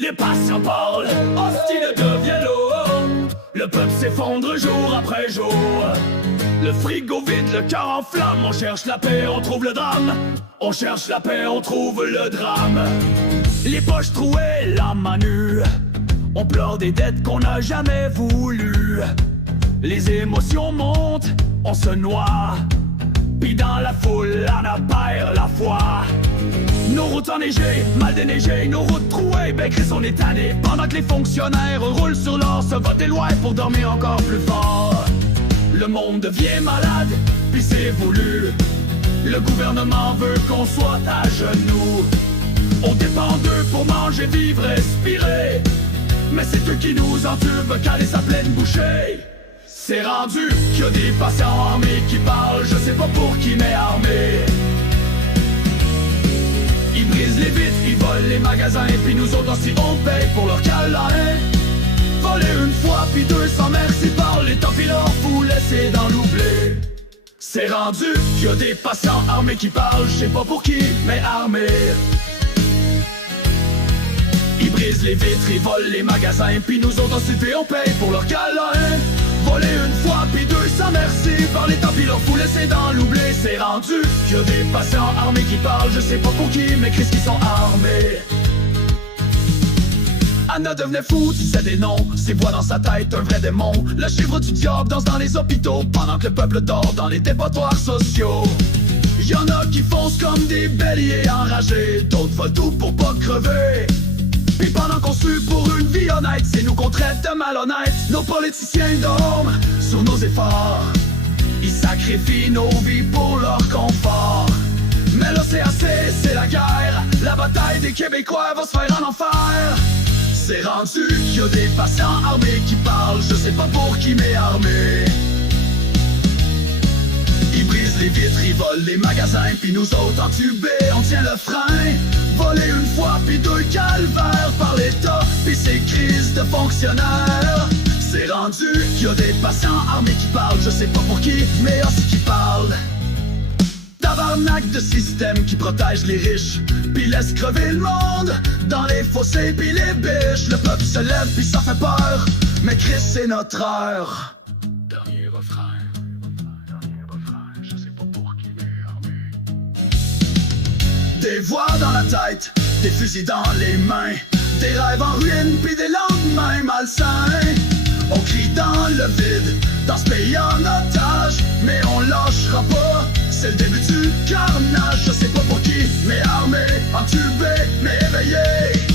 Les patients parlent, hostiles deviennent lourds. Le peuple s'effondre jour après jour. Le frigo vide, le cœur en flamme. On cherche la paix, on trouve le drame. On cherche la paix, on trouve le drame. Les poches trouées, la main nue. On pleure des dettes qu'on n'a jamais voulues. Les émotions montent, on se noie. Puis dans la foule, on a perd la foi. Nos routes enneigées, mal déneigées, nos routes trouées, ben Chris on est tanné. Pendant que les fonctionnaires roulent sur l'or, se votent des lois pour dormir encore plus fort. Le monde devient malade, puis c'est voulu. Le gouvernement veut qu'on soit à genoux. On dépend d'eux pour manger, vivre, respirer. Mais c'est eux qui nous entubent, caler sa pleine bouchée. C'est rendu qu'il y a des patients armés qui parlent, je sais pas pour qui mais armés. Ils brisent les vitres, ils volent les magasins, puis nous autres aussi on paye pour leur câlin. Voler une fois, puis deux sans merci, par les temps, puis leur fou laisser dans l'oubli. C'est rendu qu'il y a des patients armés qui parlent, je sais pas pour qui, mais armés. Ils brisent les vitres, ils volent les magasins, puis nous autres aussi on paye pour leur câlin. Voler une fois, puis deux sans merci, par les temps, puis leur fou laisser dans l'oubli. C'est rendu qu'il y a des patients armés qui parlent, je sais pas pour qui, mais Chris qui sont armés. Anna devenait fou, tu sais des noms, ses voix dans sa tête, un vrai démon. Le chiffre du diable danse dans les hôpitaux, pendant que le peuple dort dans les dépotoirs sociaux. Y'en a qui foncent comme des béliers enragés, d'autres volent tout pour pas crever. Puis pendant qu'on sue pour une vie honnête, c'est nous qu'on traite de malhonnêtes. Nos politiciens dorment sur nos efforts, ils sacrifient nos vies pour leur confort. Mais l'OCAC, c'est la guerre, la bataille des Québécois va se faire en enfer. C'est rendu qu'il y a des patients armés qui parlent, je sais pas pour qui mais armés. Ils brisent les vitres, ils volent les magasins, puis nous autres entubés, on tient le frein. Voler une fois, puis deux calvaires par l'État, puis ces crises de fonctionnaires. C'est rendu qu'il y a des patients armés qui parlent, je sais pas pour qui, mais aussi qui parlent. Tabarnak de système qui protège les riches, puis laisse crever le monde dans les fossés puis les biches. Le peuple se lève puis ça fait peur, mais Chris c'est notre heure. Dernier refrain, je sais pas pour qui mais armé. Des voix dans la tête, des fusils dans les mains, des rêves en ruine puis des lendemains malsains. On crie dans le vide, dans ce pays en otage, mais on lâchera pas. C'est le début du carnage, je sais pas pour qui, mais armé, entubé, mais éveillé.